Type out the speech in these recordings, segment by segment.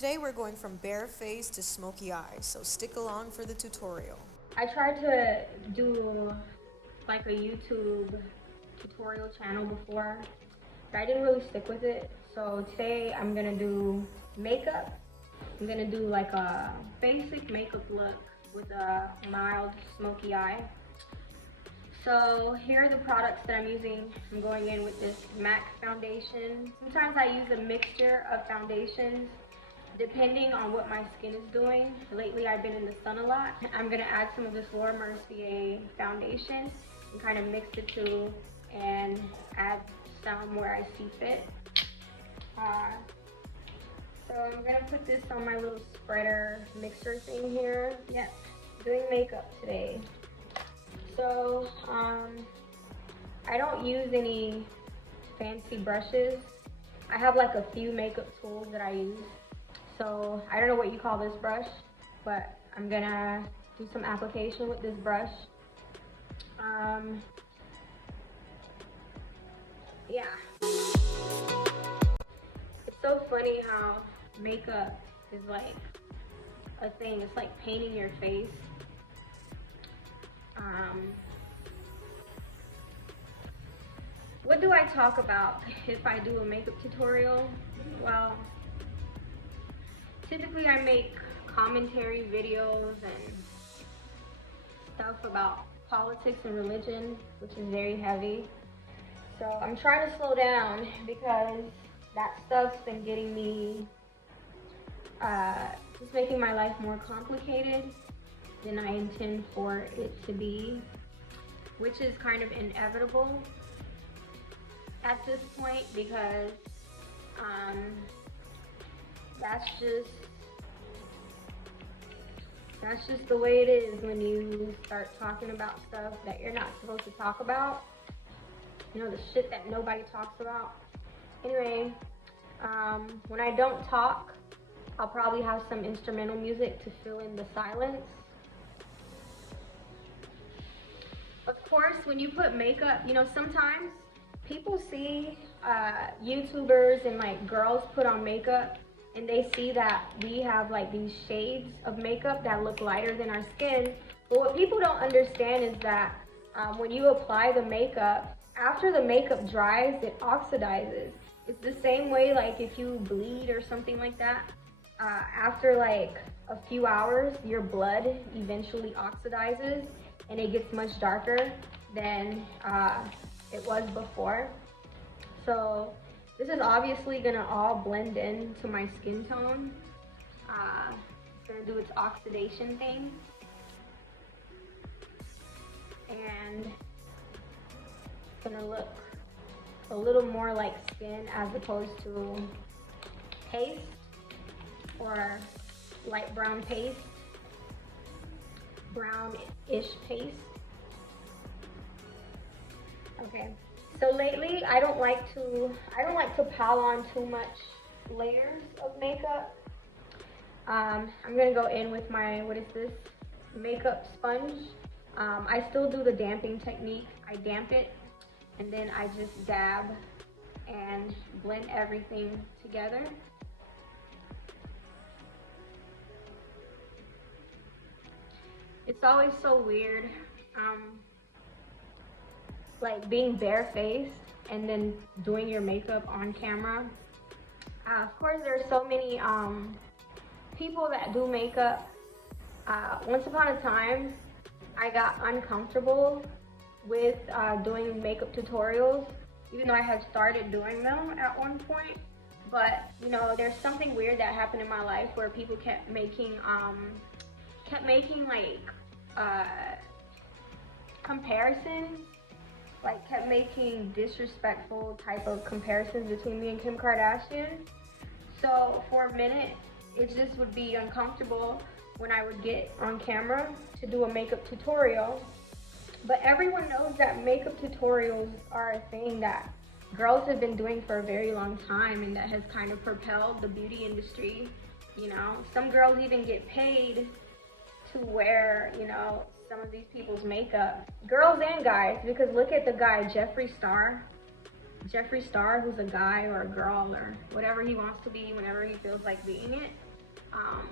Today we're going from bare face to smoky eyes, so stick along for the tutorial. I tried to do like a YouTube tutorial channel before, but I didn't really stick with it. So today I'm gonna do makeup. I'm gonna do like a basic makeup look with a mild smoky eye. So here are the products that I'm using. I'm going in with this MAC foundation. Sometimes I use a mixture of foundations depending on what my skin is doing. Lately I've been in the sun a lot. I'm gonna add some of this Laura Mercier foundation and kind of mix the two and add some where I see fit. So I'm gonna put this on my little spreader mixer thing here. Yeah, doing makeup today. So I don't use any fancy brushes. I have like a few makeup tools that I use. So I don't know what you call this brush, but I'm gonna do some application with this brush. Yeah. It's so funny how makeup is like a thing. It's like painting your face. What do I talk about if I do a makeup tutorial? Well, typically I make commentary videos and stuff about politics and religion, which is very heavy. So I'm trying to slow down because that stuff's been getting me, just making my life more complicated than I intend for it to be, which is kind of inevitable at this point because that's just the way it is when you start talking about stuff that you're not supposed to talk about. You know, the shit that nobody talks about. Anyway, when I don't talk, I'll probably have some instrumental music to fill in the silence. Of course, when you put makeup, you know, sometimes people see YouTubers and like girls put on makeup and they see that we have like these shades of makeup that look lighter than our skin. But what people don't understand is that when you apply the makeup, after the makeup dries, it oxidizes. It's the same way like if you bleed or something like that. After like a few hours, your blood eventually oxidizes and it gets much darker than it was before. So this is obviously gonna all blend into my skin tone. It's gonna do its oxidation thing. And it's gonna look a little more like skin as opposed to paste or light brown paste, brownish paste. Okay, so lately I don't like to pile on too much layers of makeup. I'm gonna go in with my, what is this, makeup sponge. I still do the damping technique. I damp it and then I just dab and blend everything together. It's always so weird, like being barefaced and then doing your makeup on camera. Of course, there's so many people that do makeup. Once upon a time, I got uncomfortable with doing makeup tutorials, even though I had started doing them at one point. But you know, there's something weird that happened in my life where people kept making like comparisons, like kept making disrespectful type of comparisons between me and Kim Kardashian. So for a minute, it just would be uncomfortable when I would get on camera to do a makeup tutorial. But everyone knows that makeup tutorials are a thing that girls have been doing for a very long time and that has kind of propelled the beauty industry. You know, some girls even get paid to wear, you know, some of these people's makeup. Girls and guys, because look at the guy, Jeffree Star. Jeffree Star, who's a guy or a girl or whatever he wants to be whenever he feels like being it. Um,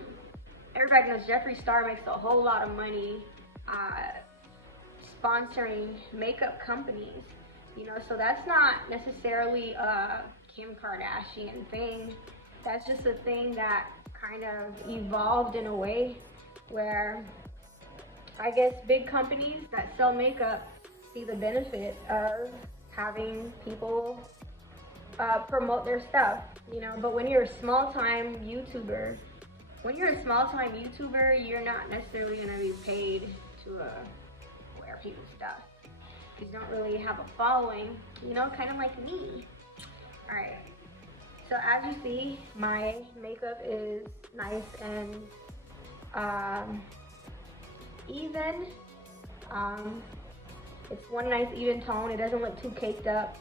Everybody knows Jeffree Star makes a whole lot of money sponsoring makeup companies, you know, so that's not necessarily a Kim Kardashian thing. That's just a thing that kind of evolved in a way where I guess big companies that sell makeup see the benefit of having people promote their stuff, you know. But when you're a small-time YouTuber, you're not necessarily going to be paid to wear people's stuff. You don't really have a following, you know, kind of like me. All right. So as you see, my makeup is nice and even. It's one nice even tone. It doesn't look too caked up.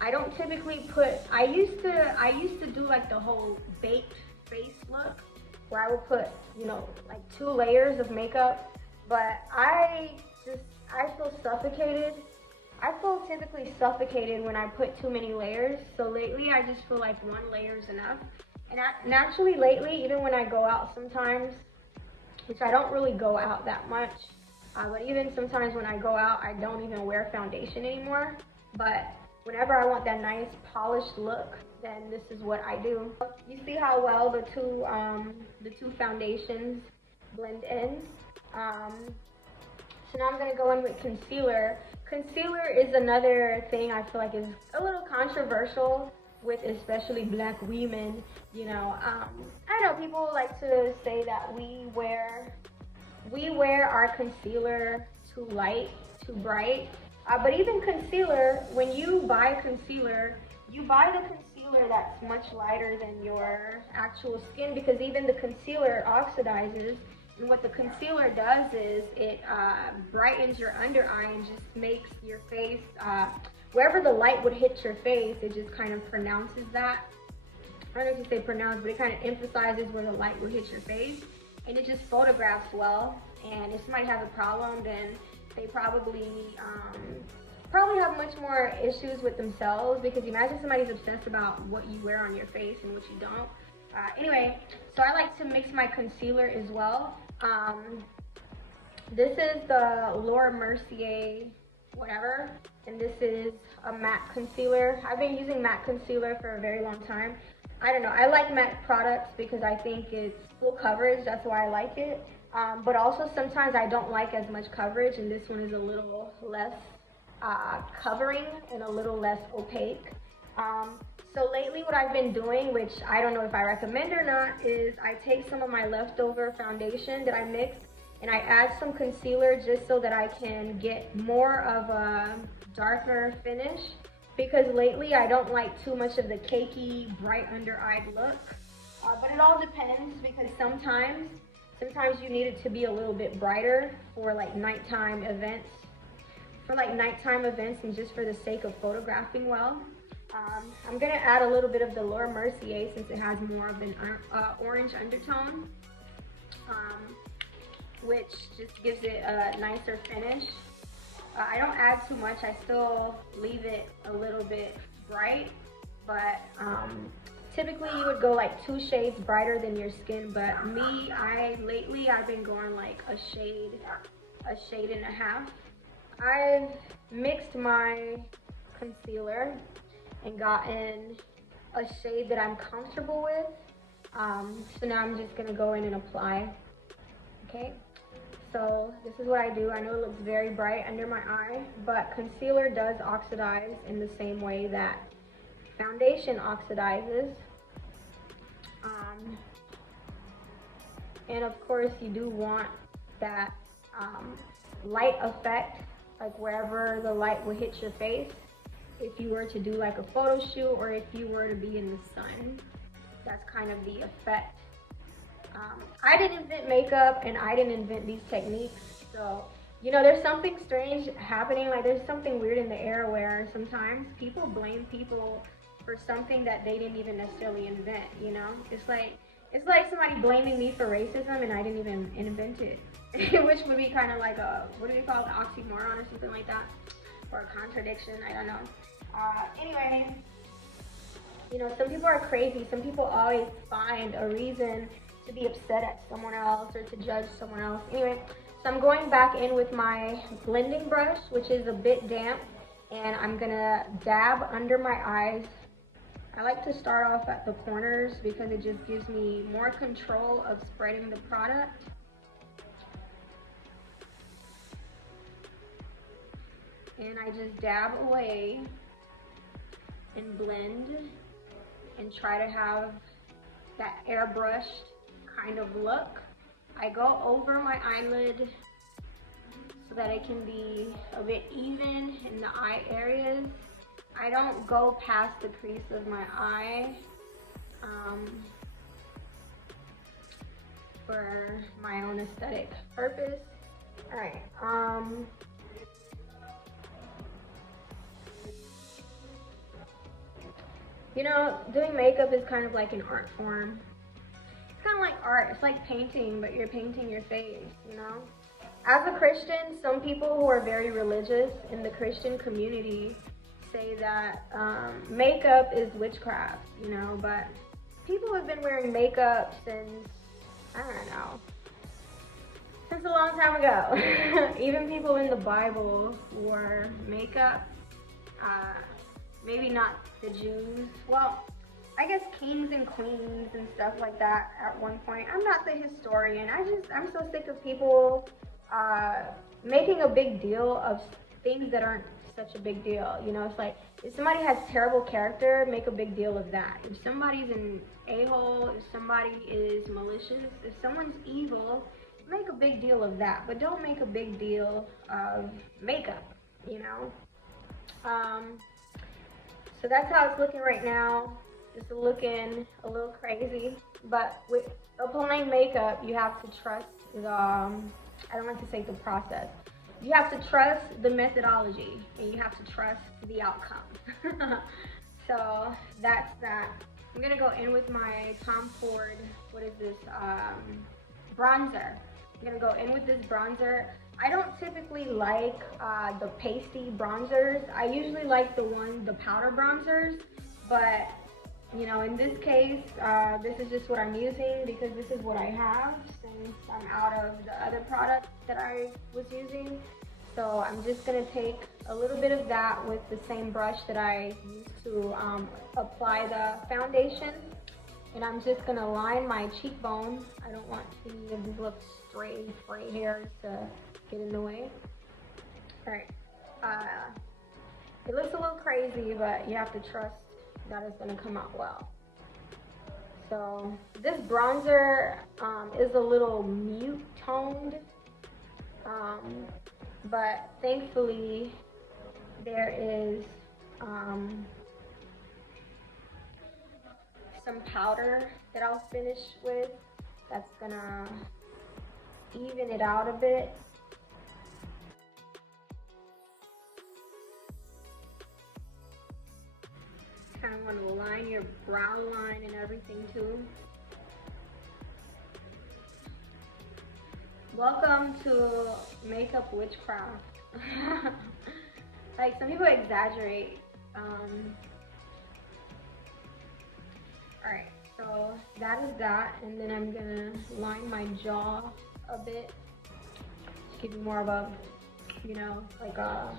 I don't typically put, I used to do like the whole baked face look where I would put, you know, like 2 layers of makeup, but I feel suffocated. I feel typically suffocated when I put too many layers. So lately I just feel like 1 layer is enough. And naturally lately, even when I go out sometimes, which I don't really go out that much, but even sometimes when I go out, I don't even wear foundation anymore. But whenever I want that nice polished look, then this is what I do. You see how well the two foundations blend in. So now I'm gonna go in with concealer. Concealer is another thing I feel like is a little controversial with especially black women. You know, I know people like to say that we wear our concealer too light, too bright. But even concealer, when you buy concealer, you buy the concealer that's much lighter than your actual skin, because even the concealer oxidizes. And what the concealer does is it brightens your under eye and just makes your face, wherever the light would hit your face, it just kind of pronounces that. I don't know if you say pronounce, but it kind of emphasizes where the light will hit your face. And it just photographs well. And if somebody has a problem, then they probably have much more issues with themselves, because imagine somebody's obsessed about what you wear on your face and what you don't. Anyway, so I like to mix my concealer as well. This is the Laura Mercier whatever, and this is a matte concealer. I've been using matte concealer for a very long time. I don't know, I like matte products because I think it's full coverage, that's why I like it. But also sometimes I don't like as much coverage, and this one is a little less covering and a little less opaque. So lately what I've been doing, which I don't know if I recommend or not, is I take some of my leftover foundation that I mixed and I add some concealer just so that I can get more of a darker finish, because lately I don't like too much of the cakey, bright under-eyed look. But it all depends, because sometimes you need it to be a little bit brighter for like nighttime events. And just for the sake of photographing well. I'm gonna add a little bit of the Laura Mercier since it has more of an orange undertone, which just gives it a nicer finish. I don't add too much, I still leave it a little bit bright, but typically you would go like 2 shades brighter than your skin, but me, lately I've been going like a shade and a half. I've mixed my concealer and gotten a shade that I'm comfortable with. So now I'm just gonna go in and apply. Okay, so this is what I do. I know it looks very bright under my eye, but concealer does oxidize in the same way that foundation oxidizes. And of course you do want that light effect, like wherever the light will hit your face. If you were to do like a photo shoot, or if you were to be in the sun, that's kind of the effect. I didn't invent makeup and I didn't invent these techniques, so you know, there's something strange happening, like there's something weird in the air where sometimes people blame people for something that they didn't even necessarily invent, you know? It's like somebody blaming me for racism and I didn't even invent it. Which would be kind of like a, what do they call it, oxymoron or something like that, or a contradiction, I don't know. Anyway, you know, some people are crazy. Some people always find a reason to be upset at someone else or to judge someone else. Anyway, so I'm going back in with my blending brush, which is a bit damp, and I'm gonna dab under my eyes. I like to start off at the corners because it just gives me more control of spreading the product. And I just dab away and blend and try to have that airbrushed kind of look. I go over my eyelid so that it can be a bit even in the eye areas. I don't go past the crease of my eye for my own aesthetic purpose. All right. You know, doing makeup is kind of like an art form. It's kind of like art. It's like painting, but you're painting your face, you know? As a Christian, some people who are very religious in the Christian community say that makeup is witchcraft, you know? But people have been wearing makeup since, I don't know, since a long time ago. Even people in the Bible wore makeup. Maybe not the Jews. Well, I guess kings and queens and stuff like that at one point. I'm not the historian. I'm so sick of people making a big deal of things that aren't such a big deal. You know, it's like, if somebody has terrible character, make a big deal of that. If somebody's an a-hole, if somebody is malicious, if someone's evil, make a big deal of that. But don't make a big deal of makeup, you know? So that's how it's looking right now. It's looking a little crazy, but with applying makeup, you have to trust the, I don't like to say the process. You have to trust the methodology, and you have to trust the outcome. So that's that. I'm gonna go in with my Tom Ford, what is this, bronzer. I'm gonna go in with this bronzer. I don't typically like the pasty bronzers. I usually like the powder bronzers, but you know, in this case, this is just what I'm using because this is what I have since I'm out of the other product that I was using. So I'm just gonna take a little bit of that with the same brush that I used to apply the foundation. And I'm just gonna line my cheekbone. I don't want any of these little stray hairs to get in the way. All right, it looks a little crazy, but you have to trust that it's gonna come out well. So this bronzer is a little mute toned, but thankfully there is some powder that I'll finish with that's gonna even it out a bit. Kind of want to line your brow line and everything too. Welcome to makeup witchcraft. Like, some people exaggerate. Alright, so that is that, and then I'm gonna line my jaw a bit. Just give you more of a, you know, like a,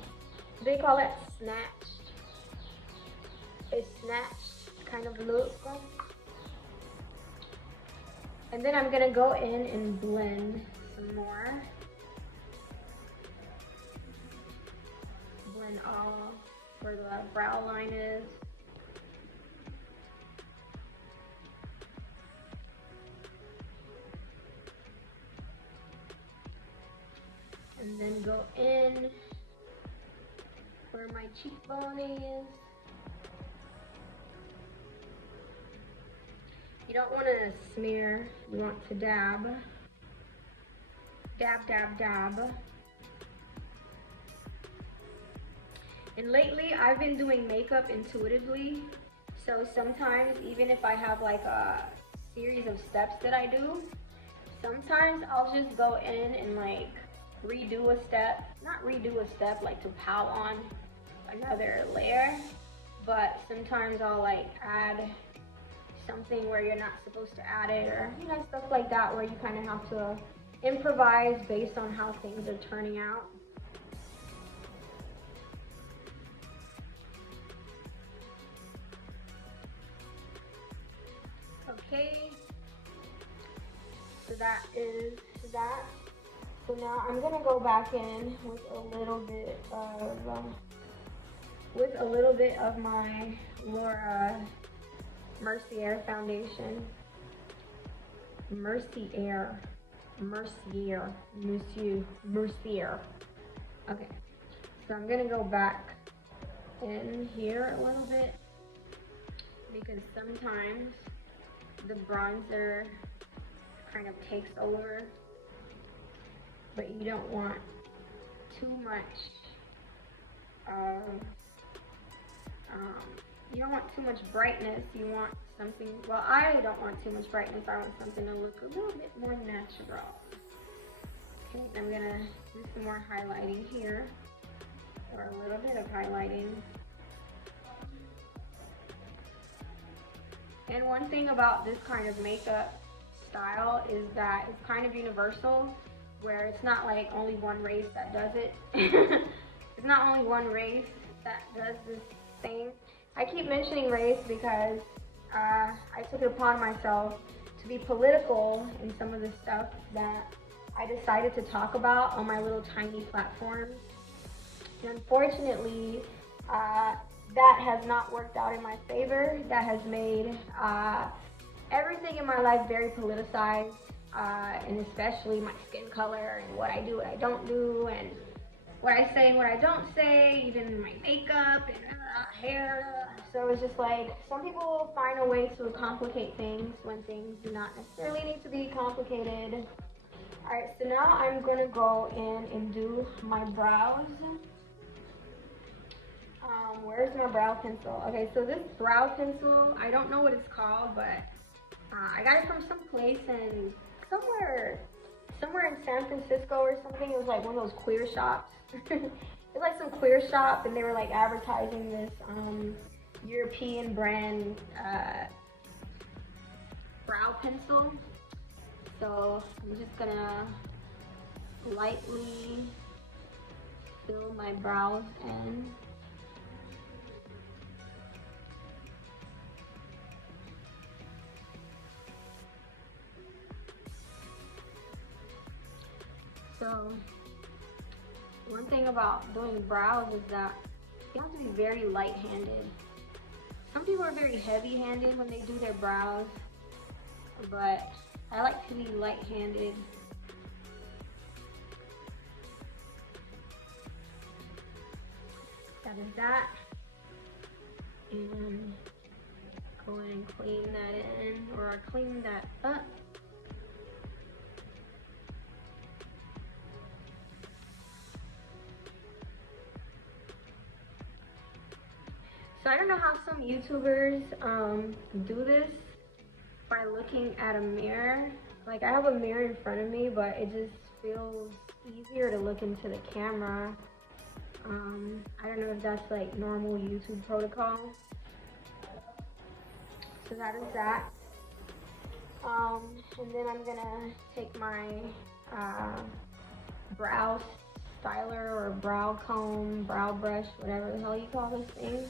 they call it snatched. A snatched kind of look. And then I'm gonna go in and blend some more. Blend all where the brow line is. And then go in where my cheekbone is. You don't want to smear, you want to dab. Dab, dab, dab. And lately, I've been doing makeup intuitively. So sometimes, even if I have like a series of steps that I do, sometimes I'll just go in and like redo a step. Not redo a step like to pile on another layer, but sometimes I'll like add something where you're not supposed to add it, or you know, stuff like that, where you kind of have to improvise based on how things are turning out. Okay, so that is that. So now I'm gonna go back in with a little bit of my Laura Mercier foundation. Mercier. Okay, so I'm gonna go back in here a little bit because sometimes the bronzer kind of takes over, but you don't want too much you don't want too much brightness. You want something, well, I don't want too much brightness. I want something to look a little bit more natural. Okay, I'm gonna do some more highlighting here, or a little bit of highlighting. And one thing about this kind of makeup style is that it's kind of universal, where it's not like only one race that does it. It's not only one race that does this thing. I keep mentioning race because I took it upon myself to be political in some of the stuff that I decided to talk about on my little tiny platform. And unfortunately, that has not worked out in my favor. That has made everything in my life very politicized, and especially my skin color and what I do, what I don't do, and what I say and what I don't say, even my makeup and hair. So it's just like, some people find a way to complicate things when things do not necessarily need to be complicated. Alright, so now I'm gonna go in and do my brows. Where's my brow pencil? Okay, so this brow pencil, I don't know what it's called, but I got it from some place in somewhere in San Francisco or something. It was like one of those queer shops. It's like some queer shop, and they were like advertising this European brand brow pencil. So I'm just gonna lightly fill my brows in. So one thing about doing brows is that you have to be very light-handed. Some people are very heavy-handed when they do their brows, but I like to be light-handed. That is that. And go ahead and clean that in, or clean that up. So I don't know how some YouTubers do this by looking at a mirror. Like, I have a mirror in front of me, but it just feels easier to look into the camera. I don't know if that's like normal YouTube protocol. So that is that. And then I'm gonna take my brow styler or brow comb, brow brush, whatever the hell you call this thing.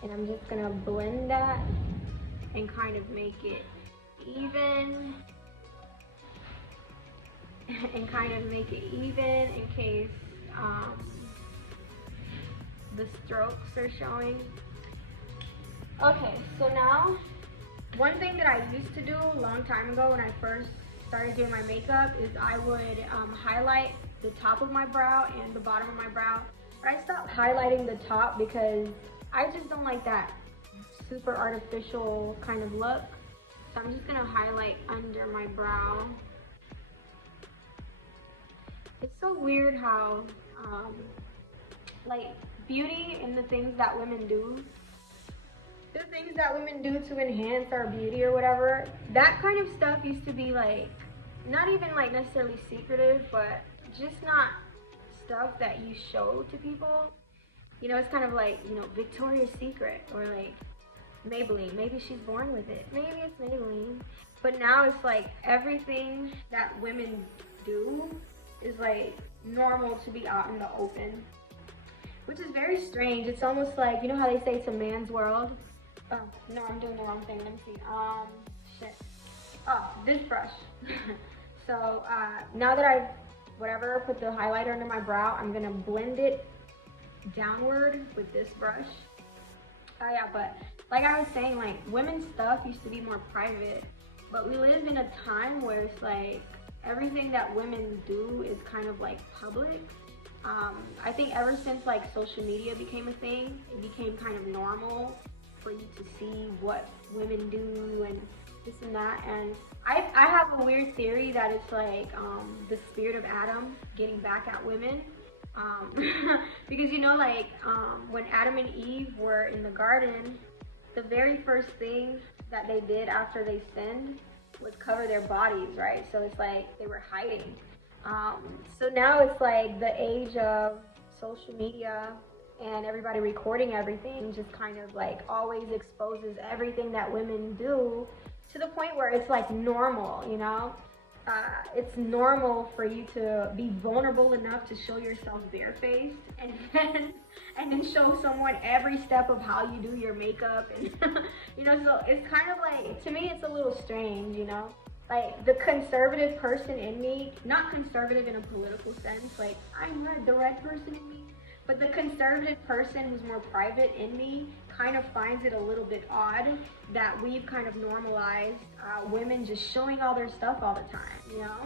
And I'm just gonna blend that and kind of make it even. In case the strokes are showing. Okay, so now, one thing that I used to do a long time ago when I first started doing my makeup is I would highlight the top of my brow and the bottom of my brow. But I stopped highlighting the top because I just don't like that super artificial kind of look. So I'm just gonna highlight under my brow. It's so weird how, like, beauty and the things that women do, the things that women do to enhance our beauty or whatever, that kind of stuff used to be like, not even like necessarily secretive, but just not stuff that you show to people. You know, it's kind of like, you know, Victoria's Secret, or like Maybelline. Maybe she's born with it. Maybe it's Maybelline. But now it's like everything that women do is like normal to be out in the open, which is very strange. It's almost like, you know how they say it's a man's world? Oh, no, I'm doing the wrong thing. Let me see. Shit. Oh, this brush. So, now that I've, put the highlighter under my brow, I'm gonna blend it downward with this brush. Oh yeah, but like I was saying, like women's stuff used to be more private, but we live in a time where it's like everything that women do is kind of like public. I think ever since like social media became a thing, it became kind of normal for you to see what women do and this and that. And I have a weird theory that it's like the spirit of Adam getting back at women. Because you know, like when Adam and Eve were in the garden, the very first thing that they did after they sinned was cover their bodies, right? So it's like they were hiding. So now it's like the age of social media and everybody recording everything just kind of like always exposes everything that women do to the point where it's like normal, you know? It's normal for you to be vulnerable enough to show yourself barefaced and then show someone every step of how you do your makeup, and you know, so it's kind of like, to me it's a little strange, you know? Like the conservative person in me, not conservative in a political sense, like I'm the red person in me, but the conservative person who's more private in me kind of finds it a little bit odd that we've kind of normalized women just showing all their stuff all the time, you know?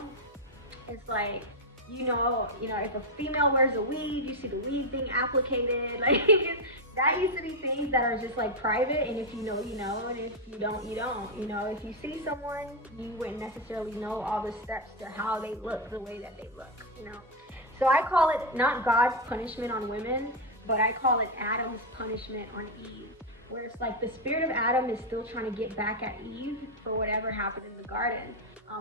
It's like, you know, if a female wears a weave, you see the weave being applicated, like that used to be things that are just like private, and if you know, you know, and if you don't, you don't, you know? If you see someone, you wouldn't necessarily know all the steps to how they look the way that they look, you know? So I call it not God's punishment on women, but I call it Adam's punishment on Eve, where it's like the spirit of Adam is still trying to get back at Eve for whatever happened in the garden.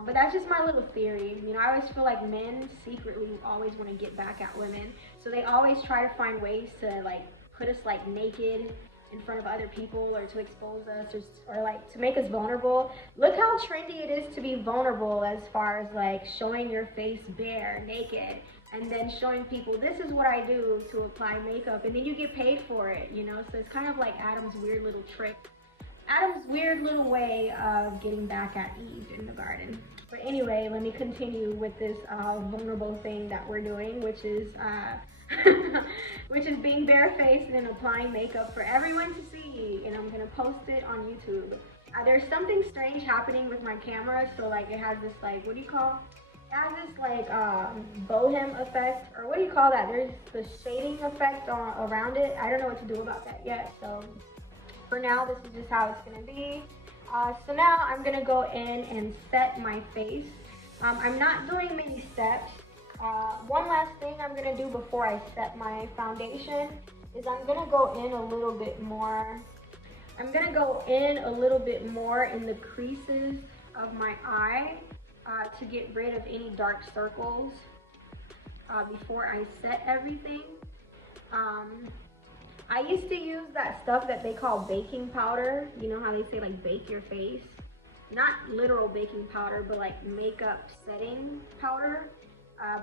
But that's just my little theory. You know, I always feel like men secretly always want to get back at women, so they always try to find ways to like put us like naked in front of other people, or to expose us, or like to make us vulnerable. Look how trendy it is to be vulnerable, as far as like showing your face bare, naked, and then showing people, this is what I do to apply makeup, and then you get paid for it, you know? So it's kind of like Adam's weird little trick, Adam's weird little way of getting back at Eve in the garden. But anyway, let me continue with this vulnerable thing that we're doing, which is which is being barefaced and applying makeup for everyone to see, and I'm gonna post it on YouTube. There's something strange happening with my camera, so like it has this like, what do you call? It has this like bohem effect, or what do you call that? There's the shading effect around it. I don't know what to do about that yet, so for now this is just how it's gonna be. So now I'm gonna go in and set my face. I'm not doing many steps. One last thing I'm gonna do before I set my foundation is I'm gonna go in a little bit more. I'm gonna go in a little bit more in the creases of my eye to get rid of any dark circles before I set everything. I used to use that stuff that they call baking powder. You know how they say like bake your face? Not literal baking powder, but like makeup setting powder.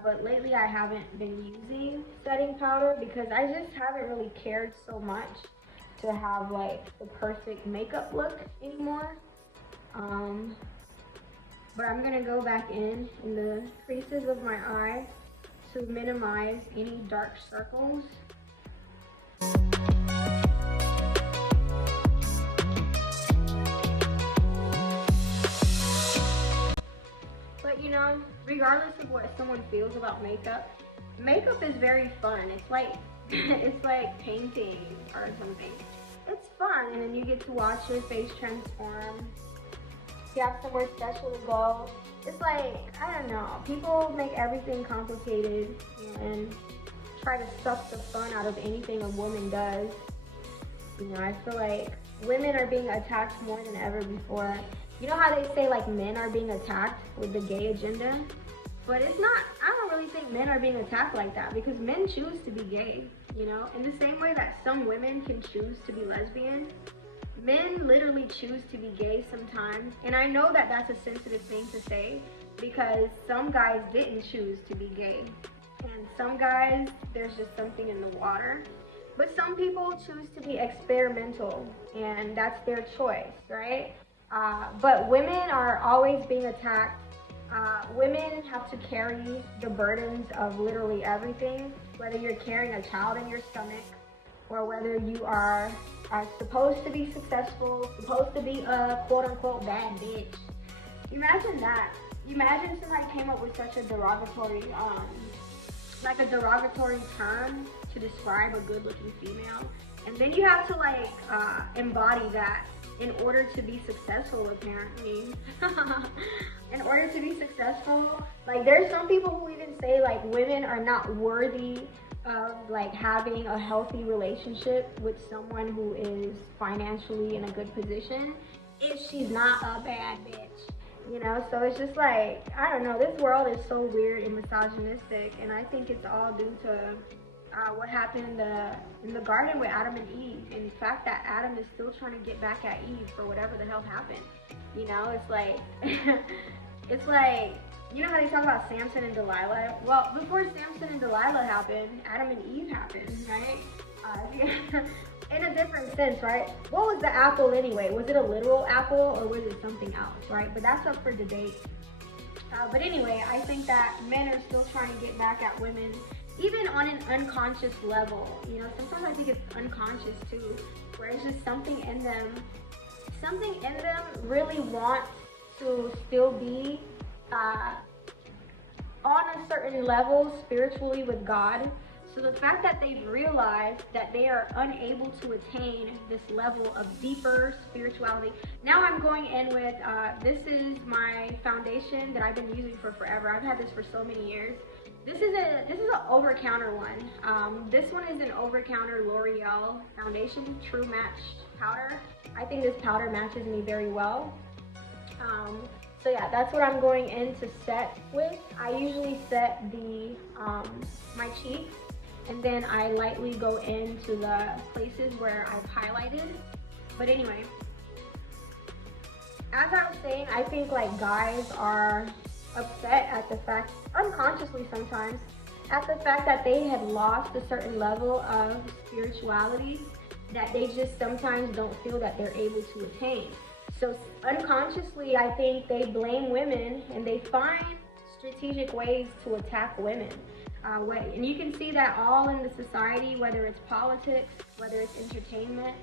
But lately I haven't been using setting powder because I just haven't really cared so much to have like the perfect makeup look anymore. But I'm gonna go back in the creases of my eye to minimize any dark circles. But you know, regardless of what someone feels about makeup, makeup is very fun. It's like it's like painting or something. It's fun, and then you get to watch your face transform. If you have somewhere special to go, it's like, I don't know, people make everything complicated and try to suck the fun out of anything a woman does. You know, I feel like women are being attacked more than ever before. You know how they say like men are being attacked with the gay agenda? But it's not, I don't really think men are being attacked like that, because men choose to be gay, you know? In the same way that some women can choose to be lesbian, Men literally choose to be gay sometimes, and I know that that's a sensitive thing to say because some guys didn't choose to be gay, and some guys, there's just something in the water. But some people choose to be experimental, and that's their choice, right? But women are always being attacked. Women have to carry the burdens of literally everything, whether you're carrying a child in your stomach, or whether you are supposed to be successful, supposed to be a quote-unquote bad bitch. Imagine that. Imagine somebody came up with such a derogatory, like a derogatory term to describe a good-looking female, and then you have to like embody that in order to be successful, apparently. In order to be successful, like there's some people who even say like women are not worthy of like having a healthy relationship with someone who is financially in a good position if she's not a bad bitch, you know? So it's just like, I don't know, this world is so weird and misogynistic, and I think it's all due to what happened in the garden with Adam and Eve, and the fact that Adam is still trying to get back at Eve for whatever the hell happened. You know, it's like, it's like, you know how they talk about Samson and Delilah? Well, before Samson and Delilah happened, Adam and Eve happened, right? In a different sense, right? What was the apple anyway? Was it a literal apple or was it something else, right? But that's up for debate. But anyway, I think that men are still trying to get back at women, even on an unconscious level. You know, sometimes I think it's unconscious too, where it's just something in them really wants to still be on a certain level spiritually with God. So the fact that they've realized that they are unable to attain this level of deeper spirituality. Now I'm going in with, this is my foundation that I've been using for forever. I've had this for so many years. This is an over-counter one. This one is an over-counter L'Oreal foundation True Match powder. I think this powder matches me very well. So yeah, that's what I'm going in to set with. I usually set the my cheeks, and then I lightly go into the places where I've highlighted. But anyway, as I was saying, I think like guys are upset at the fact, unconsciously sometimes, at the fact that they had lost a certain level of spirituality that they just sometimes don't feel that they're able to attain. So unconsciously, I think they blame women and they find strategic ways to attack women. And you can see that all in the society, whether it's politics, whether it's entertainment,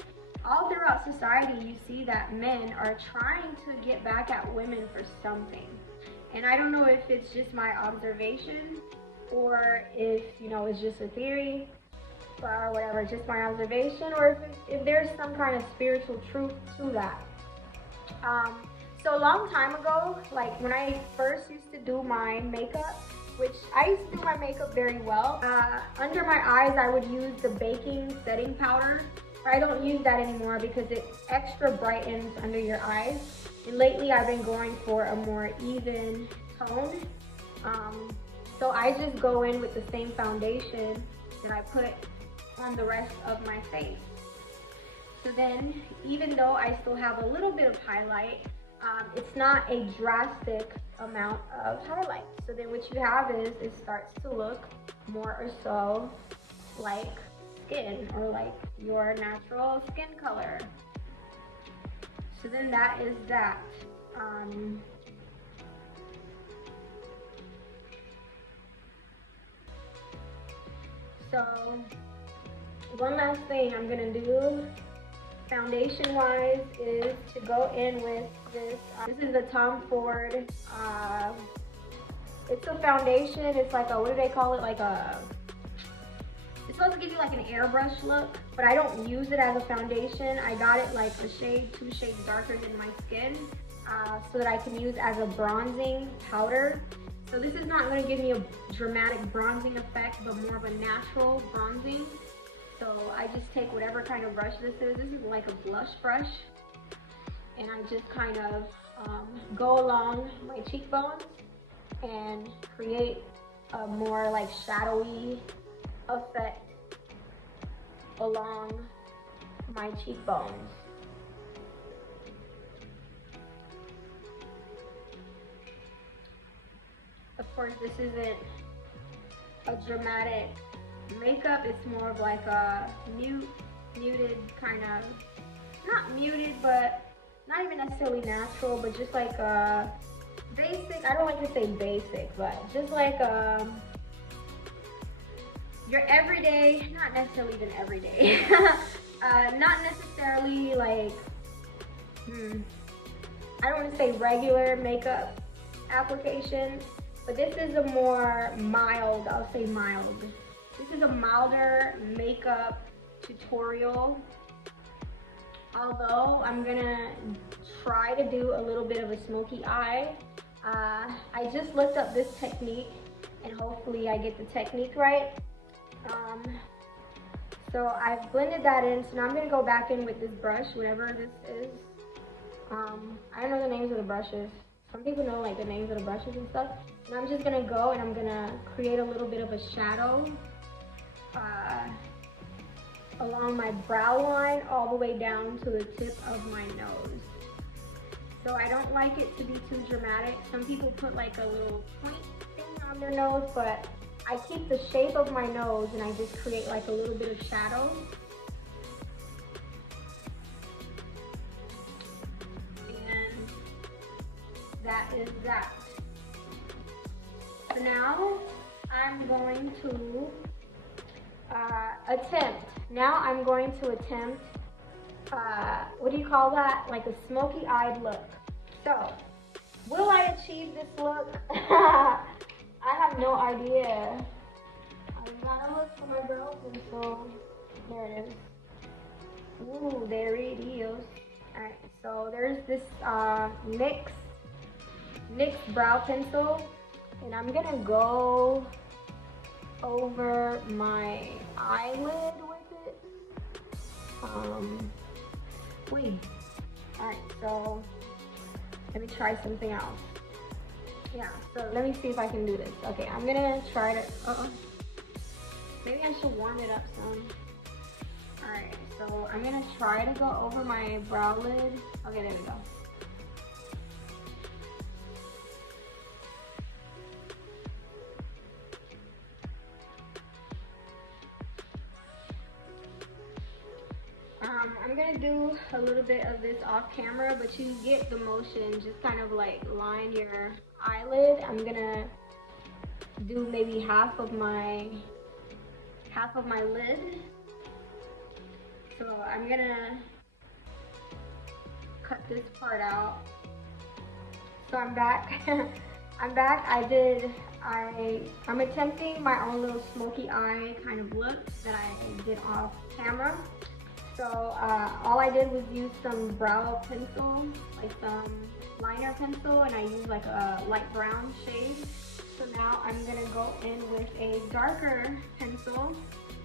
all throughout society, you see that men are trying to get back at women for something. And I don't know if it's just my observation or if, you know, it's just a theory or whatever, just my observation, or if there's some kind of spiritual truth to that. So a long time ago, like when I first used to do my makeup, which I used to do my makeup very well, under my eyes I would use the baking setting powder. I don't use that anymore because it extra brightens under your eyes. And lately I've been going for a more even tone. So I just go in with the same foundation that I put on the rest of my face. So then, even though I still have a little bit of highlight, it's not a drastic amount of highlight. So then what you have is, it starts to look more or so like skin, or like your natural skin color. So then that is that. So one last thing I'm gonna do foundation wise is to go in with this. This is the Tom Ford. It's a foundation. It's like a, what do they call it? Like a, it's supposed to give you like an airbrush look, but I don't use it as a foundation. I got it like a shade, 2 shades darker than my skin, so that I can use as a bronzing powder. So this is not going to give me a dramatic bronzing effect, but more of a natural bronzing. So I just take whatever kind of brush this is. This is like a blush brush. And I just kind of go along my cheekbones and create a more like shadowy effect along my cheekbones. Of course, this isn't a dramatic makeup. It's more of like a muted kind of, not muted, but not even necessarily natural, but just like a basic. I don't like to say basic, but just like your everyday, not necessarily even everyday, not necessarily like, I don't want to say regular makeup application, but this is a more mild, I'll say mild. This is a milder makeup tutorial. Although I'm gonna try to do a little bit of a smoky eye. I just looked up this technique and hopefully I get the technique right. So I've blended that in, so now I'm gonna go back in with this brush, whatever this is. I don't know the names of the brushes. Some people know like the names of the brushes and stuff. And I'm just gonna go and I'm gonna create a little bit of a shadow along my brow line all the way down to the tip of my nose. So I don't like it to be too dramatic. Some people put like a little point thing on their nose, but I keep the shape of my nose and I just create like a little bit of shadow. And that is that. So now I'm going to attempt, what do you call that? Like a smoky eyed look. So, will I achieve this look? I have no idea. I gotta look for my brow pencil. There it is. Ooh, there it is. Alright, so there's this NYX brow pencil, and I'm gonna go over my eyelid with it. Alright, so let me try something else. Yeah, so let me see if I can do this. Okay, I'm gonna try to, maybe I should warm it up some. Alright, so I'm gonna try to go over my brow lid. Okay, there we go. I'm gonna do a little bit of this off camera, but you get the motion. Just kind of like line your eyelid. I'm gonna do maybe half of my lid. So I'm gonna cut this part out. So I'm back. I'm back. I'm attempting my own little smoky eye kind of look that I did off camera. So all I did was use some brow pencil, like some liner pencil, and I used like a light brown shade. So now I'm gonna go in with a darker pencil.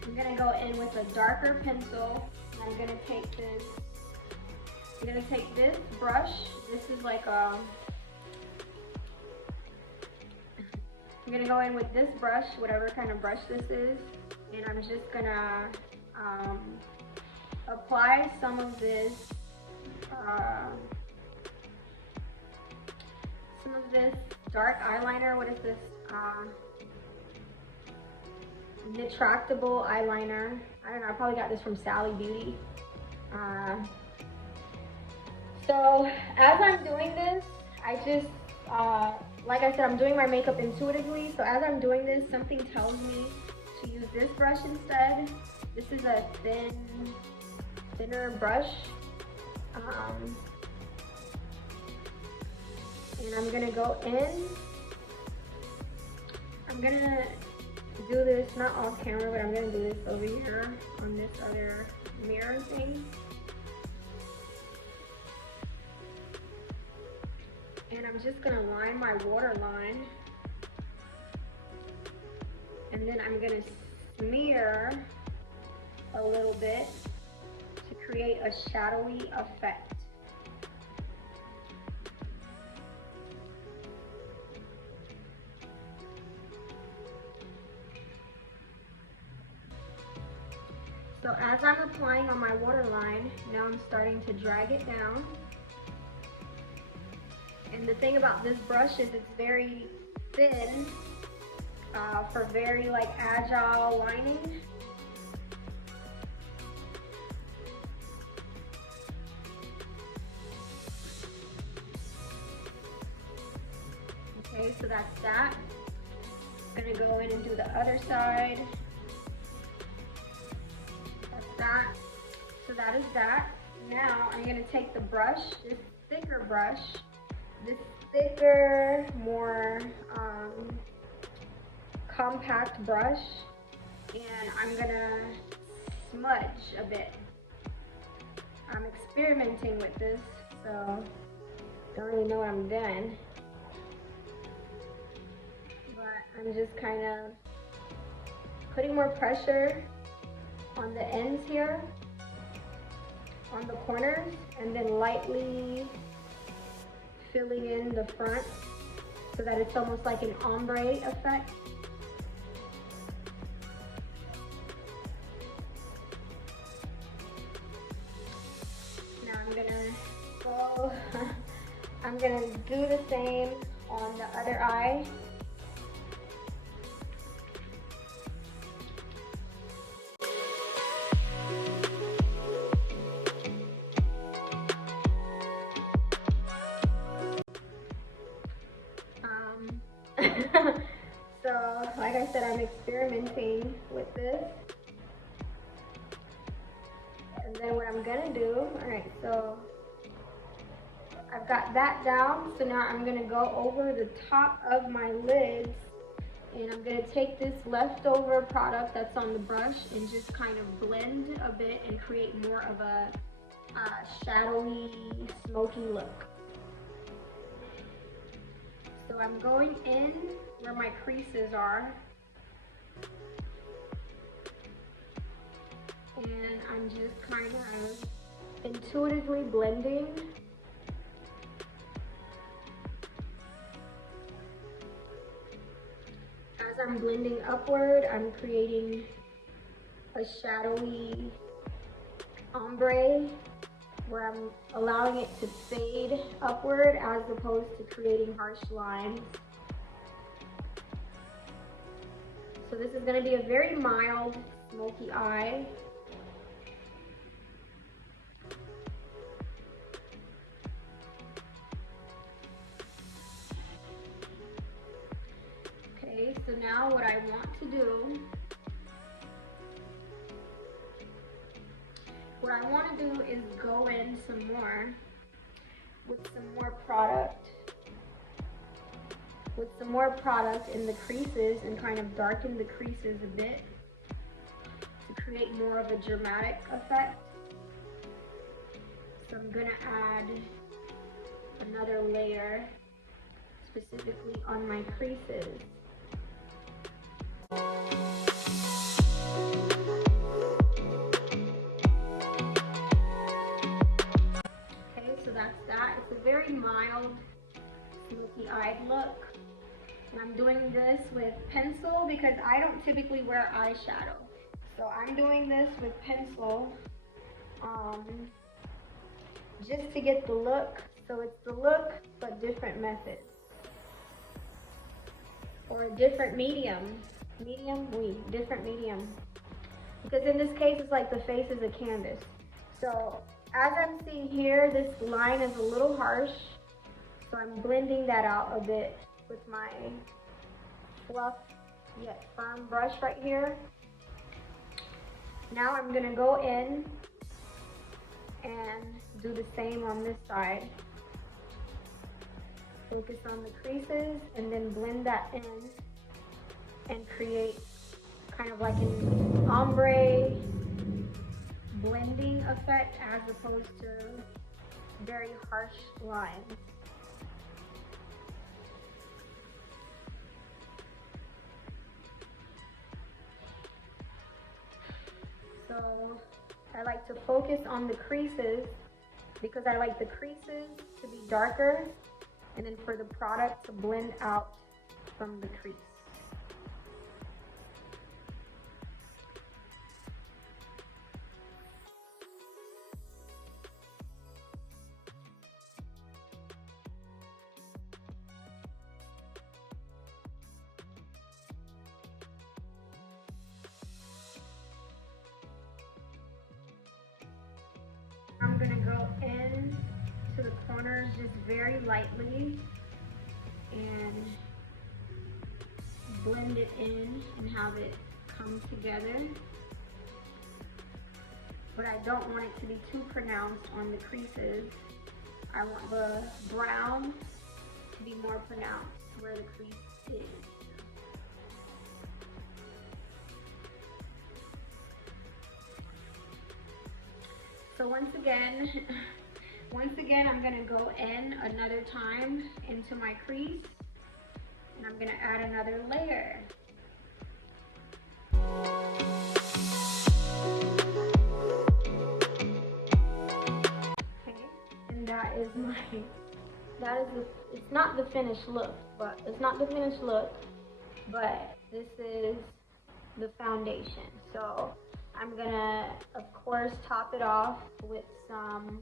I'm gonna go in with a darker pencil. And I'm gonna take this brush. This is like I'm gonna go in with this brush, whatever kind of brush this is, and I'm just gonna apply some of this dark eyeliner. What is this? Retractable eyeliner. I don't know, I probably got this from Sally Beauty. So as I'm doing this, I just, like I said, I'm doing my makeup intuitively. So as I'm doing this, something tells me to use this brush instead. This is a thinner brush. And I'm gonna go in. I'm gonna do this, not off camera, but I'm gonna do this over here on this other mirror thing. And I'm just gonna line my waterline. And then I'm gonna smear a little bit to create a shadowy effect. So as I'm applying on my waterline, now I'm starting to drag it down. And the thing about this brush is it's very thin for very like agile lining. Okay, so that's that. I'm gonna go in and do the other side. That's that. So that is that. Now I'm gonna take the brush, this thicker brush, this thicker, more compact brush, and I'm gonna smudge a bit. I'm experimenting with this, so don't really know what I'm doing. I'm just kind of putting more pressure on the ends here, on the corners, and then lightly filling in the front so that it's almost like an ombre effect. Now I'm gonna do the same on the other eye. So, like I said, I'm experimenting with this. And then what I'm gonna do, alright, so I've got that down. So now I'm gonna go over the top of my lids, and I'm gonna take this leftover product that's on the brush and just kind of blend a bit and create more of a shadowy, smoky look. So I'm going in where my creases are, and I'm just kind of intuitively blending. As I'm blending upward, I'm creating a shadowy ombre where I'm allowing it to fade upward as opposed to creating harsh lines. So this is going to be a very mild smoky eye. Okay, so now what I want to do, is go in some more with some more product in the creases and kind of darken the creases a bit to create more of a dramatic effect. So I'm gonna add another layer specifically on my creases. So that's that. It's a very mild, smoky-eyed look. And I'm doing this with pencil because I don't typically wear eyeshadow. So I'm doing this with pencil just to get the look. So it's the look, but different method. Or a different medium. Different medium. Because in this case, it's like the face is a canvas. So as I'm seeing here, this line is a little harsh, so I'm blending that out a bit with my fluff yet firm brush right here. Now I'm gonna go in and do the same on this side. Focus on the creases and then blend that in and create kind of like an ombre blending effect as opposed to very harsh lines. So I like to focus on the creases because I like the creases to be darker and then for the product to blend out from the crease. just very lightly and blend it in and have it come together. But I don't want it to be too pronounced on the creases. I want the brown to be more pronounced where the crease is. So once again, I'm gonna go in another time into my crease, and I'm gonna add another layer. Okay, and it's not the finished look, but this is the foundation. So I'm gonna, of course, top it off with some,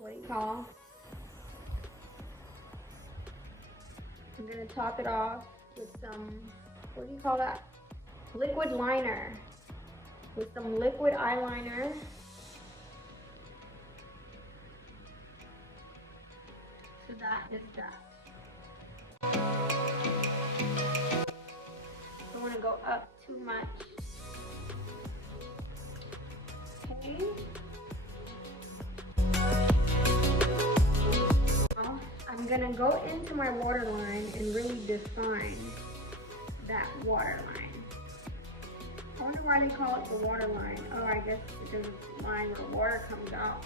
what do you call? I'm gonna top it off with some, what do you call that? Liquid liner. With some liquid eyeliner. So that is that. Don't want to go up too much. Okay. Now, I'm gonna go into my waterline and really define that waterline. I wonder why they call it the waterline. Oh, I guess because it's the line where the water comes out.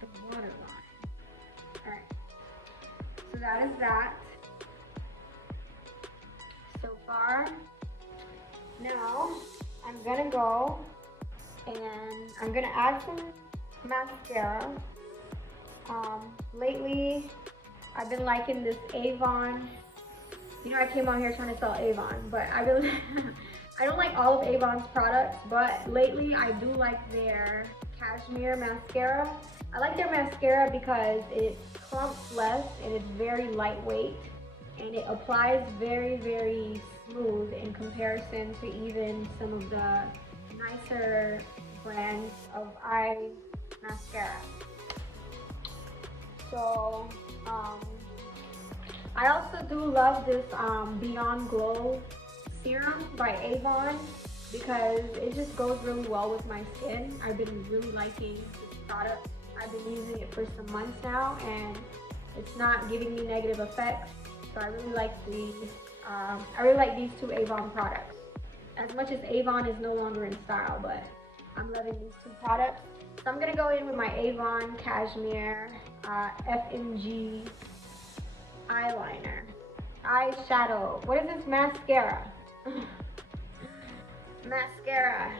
The waterline. Alright. So that is that. So far. Now, I'm gonna go and I'm gonna add some mascara. Lately, I've been liking this Avon. You know, I came on here trying to sell Avon, but I don't like all of Avon's products, but lately I do like their cashmere mascara. I like their mascara because it clumps less and it's very lightweight and it applies very, very smooth in comparison to even some of the nicer brands of eye mascara. So, I also do love this Beyond Glow serum by Avon because it just goes really well with my skin. I've been really liking this product. I've been using it for some months now and it's not giving me negative effects. So I really like these two Avon products. As much as Avon is no longer in style, but I'm loving these two products. So I'm gonna go in with my Avon Cashmere FNG eyeliner, eyeshadow. What is this? Mascara. Mascara.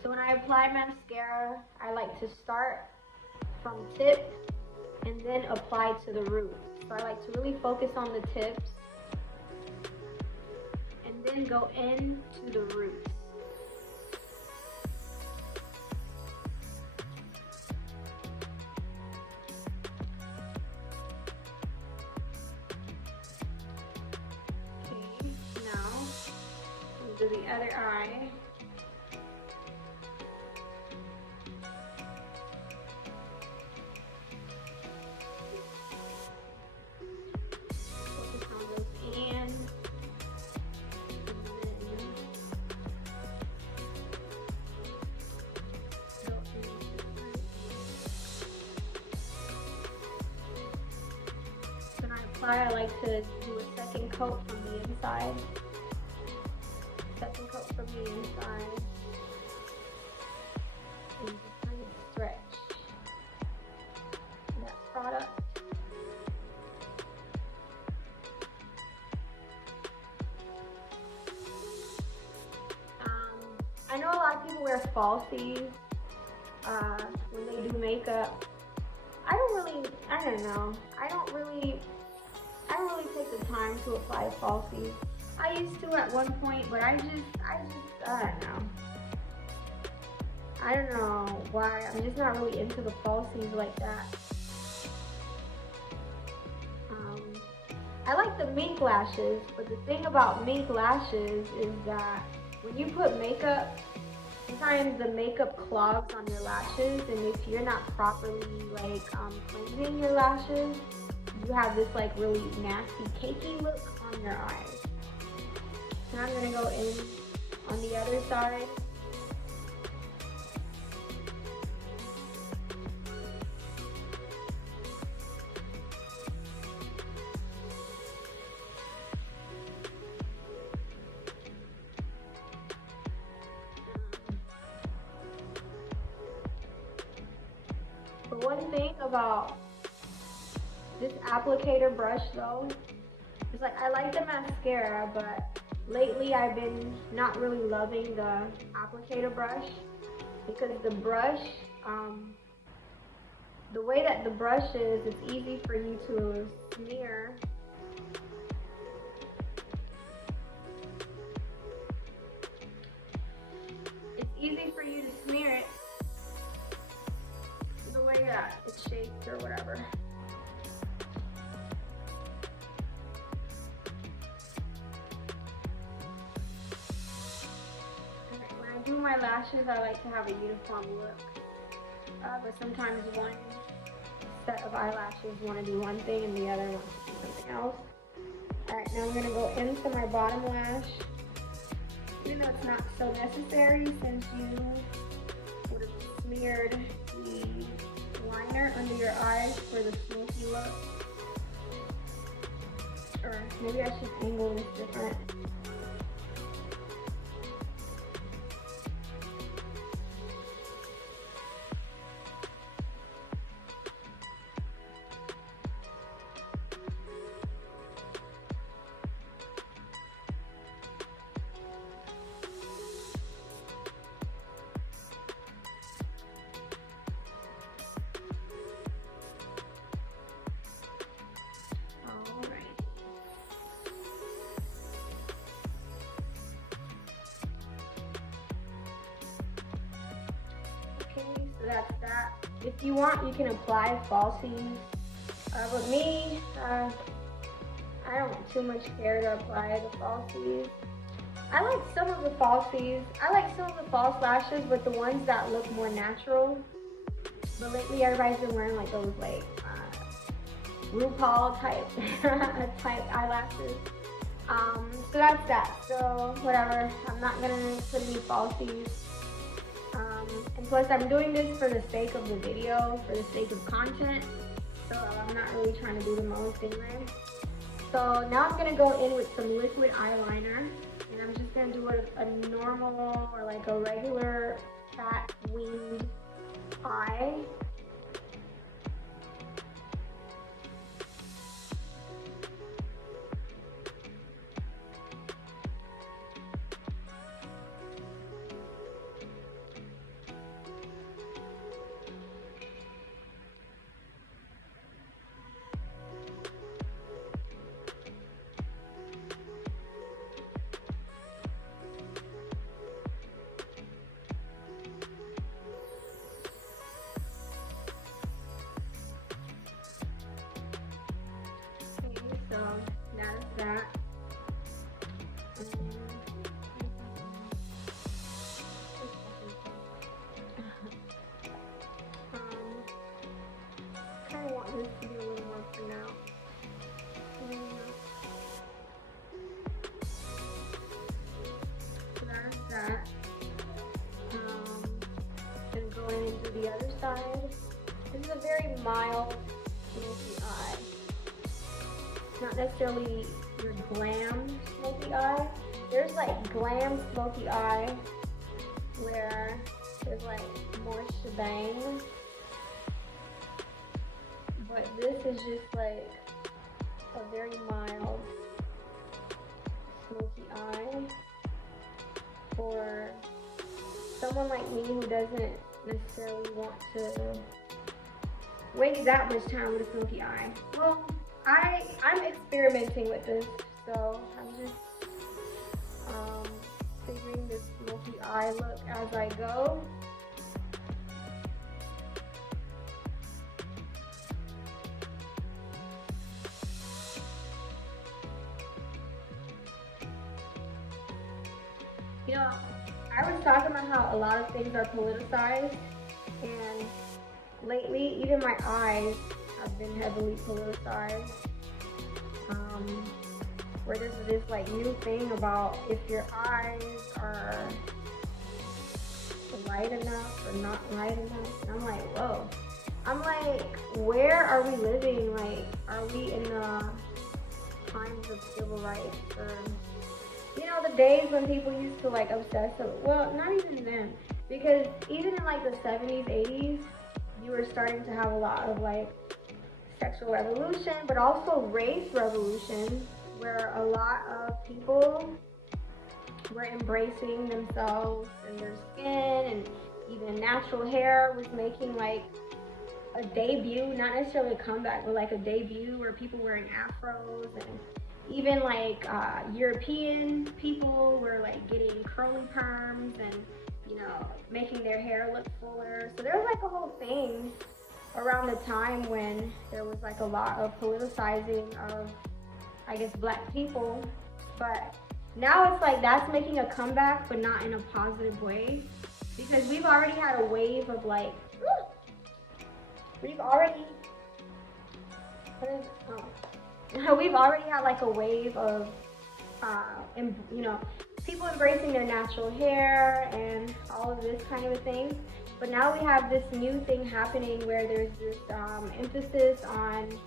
So when I apply mascara, I like to start from tip and then apply to the roots. So I like to really focus on the tips and then go into the roots. To the other eye. Focus on those ends. When I apply, I like to do a second coat from the inside. Second coat from the inside and just kind of stretch that product. I know a lot of people wear falsies when they do makeup. I don't really take the time to apply falsies. I used to at one point, but I don't know. I don't know why. I'm just not really into the falsies like that. I like the mink lashes, but the thing about mink lashes is that when you put makeup, sometimes the makeup clogs on your lashes, and if you're not properly like cleansing your lashes, you have this like really nasty cakey look on your eyes. Now I'm gonna go in on the other side. But one thing about this applicator brush though, is like I like the mascara, but lately I've been not really loving the applicator brush because the brush, the way that the brush is, it's easy for you to smear. It's easy for you to smear it the way that it's shaped or whatever. When I do my lashes, I like to have a uniform look. But sometimes one set of eyelashes want to do one thing and the other wants to do something else. Alright, now I'm going to go into my bottom lash. Even though it's not so necessary since you would have smeared the liner under your eyes for the smoky look. Or maybe I should angle this different. So that's that. If you want, you can apply falsies. But me, I don't too much care to apply the falsies. I like some of the falsies. I like some of the false lashes, but the ones that look more natural. But lately, everybody's been wearing like those like RuPaul type type eyelashes. So that's that. So whatever. I'm not gonna put any falsies. And plus I'm doing this for the sake of the video, for the sake of content, so I'm not really trying to do the most anyway. So now I'm going to go in with some liquid eyeliner, and I'm just going to do a normal or like a regular cat winged eye. So that is that. Kind of want this to be a little more for now. So that is that. Then going into the other side. This is a very mild smoky eye. Not necessarily your glam smoky eye. There's like glam smoky eye where there's like more shebang. But this is just like a very mild smoky eye for someone like me who doesn't necessarily want to waste that much time with a smoky eye. Well, I'm experimenting with this, so I'm just figuring this smoky eye look as I go. You know, I was talking about how a lot of things are politicized, and lately, even my eyes have been heavily politicized. Where there's this like new thing about if your eyes are light enough or not light enough. And I'm like, whoa. I'm like, where are we living? Like, are we in the times of civil rights, or you know, the days when people used to like obsess over, well, not even then, because even in like the 70s, 80s, you were starting to have a lot of like sexual revolution, but also race revolution, where a lot of people were embracing themselves and their skin, and even natural hair was making like a debut, not necessarily a comeback, but like a debut where people wearing afros, and even like European people were like getting curly perms and, you know, making their hair look fuller. So there was like a whole thing around the time when there was like a lot of politicizing of, I guess, black people. But now it's like that's making a comeback, but not in a positive way, because we've already had a wave of like, we've already had like a wave of, you know, people embracing their natural hair and all of this kind of a thing. But now we have this new thing happening where there's this emphasis on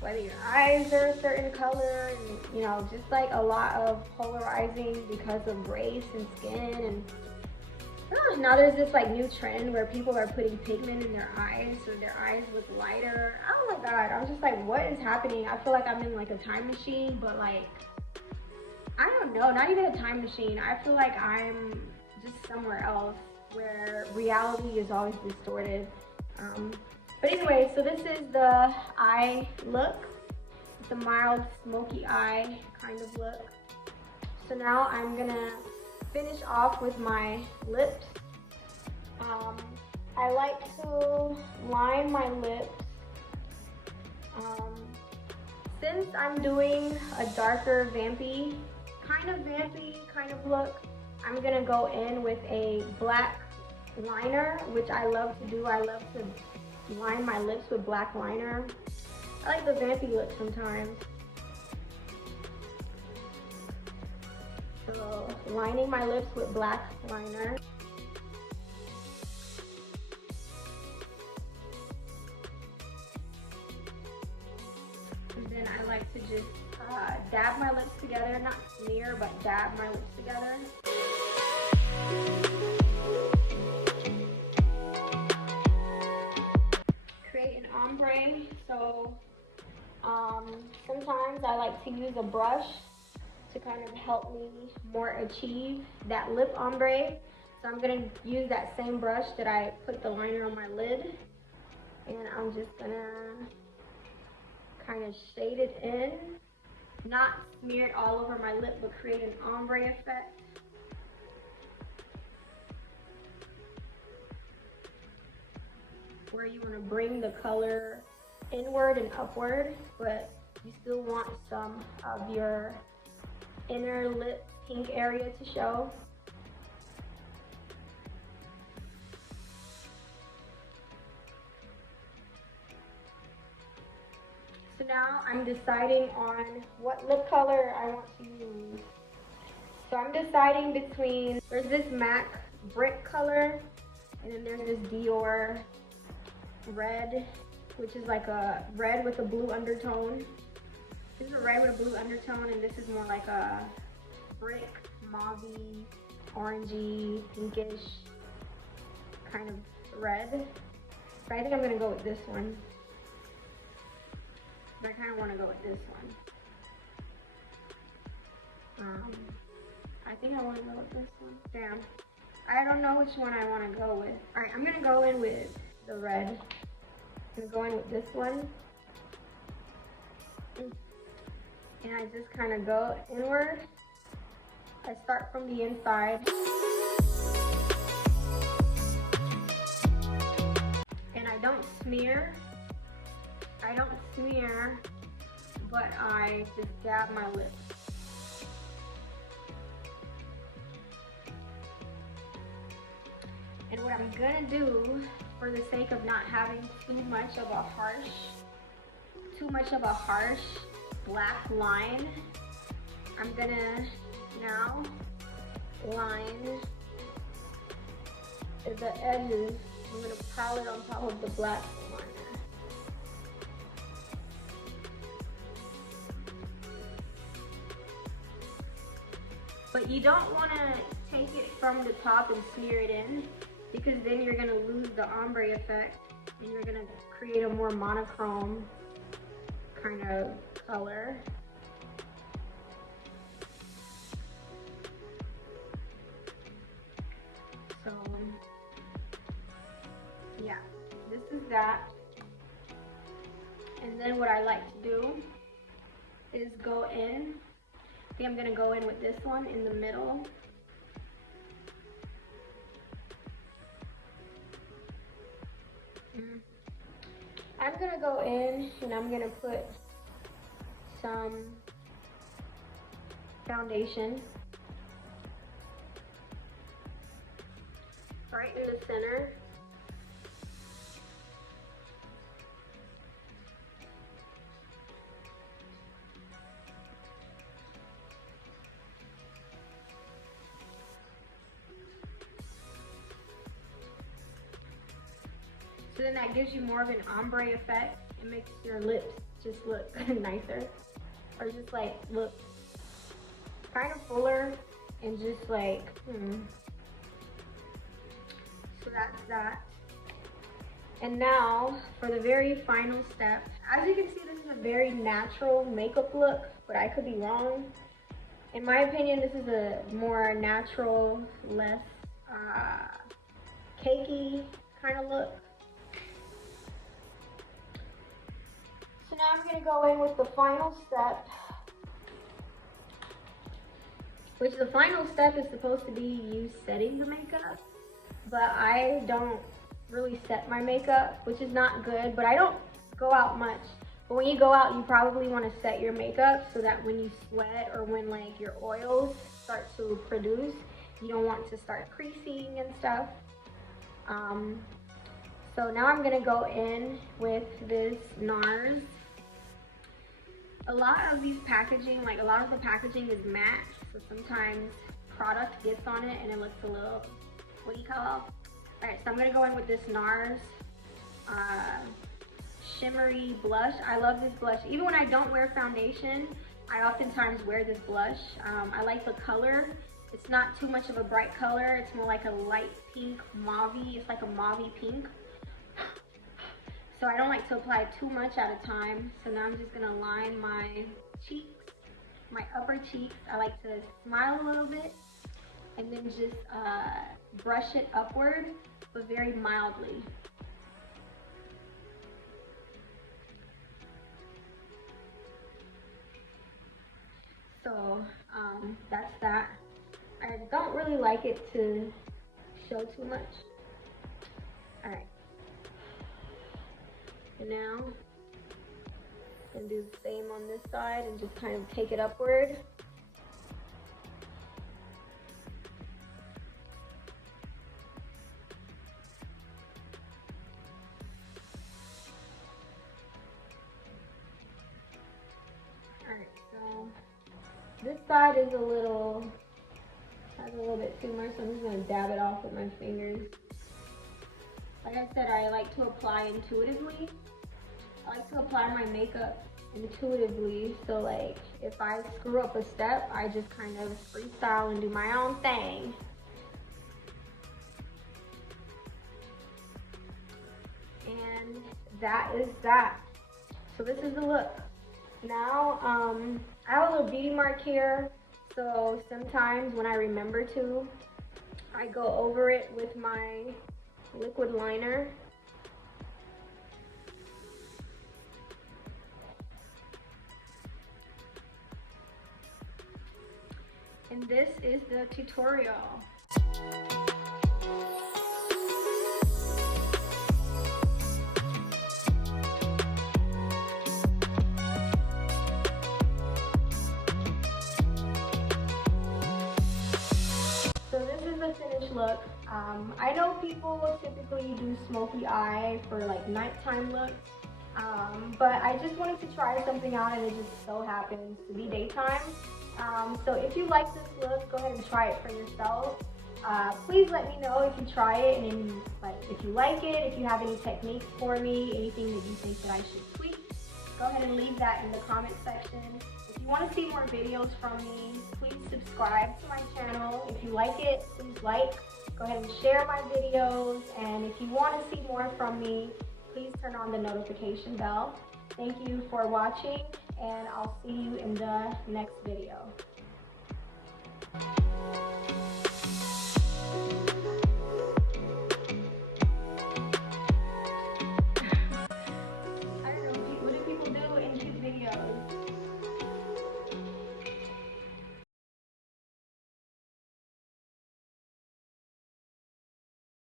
whether your eyes are a certain color, and, you know, just like a lot of polarizing because of race and skin. And now there's this like new trend where people are putting pigment in their eyes so their eyes look lighter. Oh my god, I'm just like, what is happening? I feel like I'm in like a time machine, but like, I don't know, not even a time machine. I feel like I'm just somewhere else where reality is always distorted. But anyway, so this is the eye look. It's a mild smoky eye kind of look. So now I'm gonna finish off with my lips. I like to line my lips. Since I'm doing a darker vampy kind of look, I'm gonna go in with a black liner, which I love to do. I love to line my lips with black liner. I like the vampy look sometimes. So lining my lips with black liner. And then I like to just dab my lips together, not smear, but dab my lips together. Create an ombre. So sometimes I like to use a brush to kind of help me more achieve that lip ombre. So I'm gonna use that same brush that I put the liner on my lid, and I'm just gonna kind of shade it in, not smear it all over my lip, but create an ombre effect. Where you want to bring the color inward and upward, but you still want some of your inner lip pink area to show. So now I'm deciding on what lip color I want to use. So I'm deciding between, there's this MAC brick color, and then there's this Dior red, which is like a red with a blue undertone. This is a red with a blue undertone, and this is more like a brick, mauve-y, orangey, pinkish kind of red. But I think I'm gonna go with this one. But I kind of want to go with this one. I think I want to go with this one. Damn. I don't know which one I want to go with. Alright, I'm gonna go in with the red. I'm gonna go in with this one. And I just kind of go inward. I start from the inside. And I don't smear. But I just dab my lips. what I'm gonna do, for the sake of not having too much of a harsh black line, I'm gonna now line the edges. I'm gonna pile it on top of the black liner. But you don't want to take it from the top and smear it in, because then you're going to lose the ombre effect and you're going to create a more monochrome kind of color. So yeah, this is that. And then what I like to do is go in. I think I'm gonna go in with this one in the middle. I'm gonna go in and I'm gonna put some foundation right in the center. So then that gives you more of an ombre effect. It makes your lips just look nicer, or just like look kind of fuller and just like, So that's that. And now for the very final step. As you can see, this is a very natural makeup look, but I could be wrong. In my opinion, this is a more natural, less cakey kind of look. So now I'm gonna go in with the final step, which the final step is supposed to be you setting the makeup, but I don't really set my makeup, which is not good, but I don't go out much. But when you go out, you probably want to set your makeup so that when you sweat or when like your oils start to produce, you don't want to start creasing and stuff. So now I'm gonna go in with this NARS. A lot of these packaging, like a lot of the packaging is matte, so sometimes product gets on it and it looks a little, what do you call it? Alright, so I'm gonna go in with this NARS shimmery blush. I love this blush. Even when I don't wear foundation, I oftentimes wear this blush. I like the color. It's not too much of a bright color. It's more like a light pink, mauvey. It's like a mauvey pink. So I don't like to apply too much at a time. So now I'm just gonna line my cheeks, my upper cheeks. I like to smile a little bit and then just brush it upward, but very mildly. So that's that. I don't really like it to show too much. Alright. And now I'm going to do the same on this side and just kind of take it upward. Alright, so this side is has a little bit too much, so I'm just going to dab it off with my fingers. Like I said, I like to apply intuitively. I like to apply my makeup intuitively, so like if I screw up a step, I just kind of freestyle and do my own thing. And that is that. So this is the look. Now, I have a little beauty mark here, so sometimes when I remember to, I go over it with my liquid liner. And this is the tutorial. So this is the the finished look. I know people typically do smoky eye for like nighttime looks, but I just wanted to try something out and it just so happens to be daytime. So if you like this look, go ahead and try it for yourself. Please let me know if you try it and if you like it, if you have any techniques for me, anything that you think that I should tweak. Go ahead and leave that in the comment section. If you want to see more videos from me, please subscribe to my channel. If you like it, please like. Go ahead and share my videos. And if you want to see more from me, please turn on the notification bell. Thank you for watching, and I'll see you in the next video.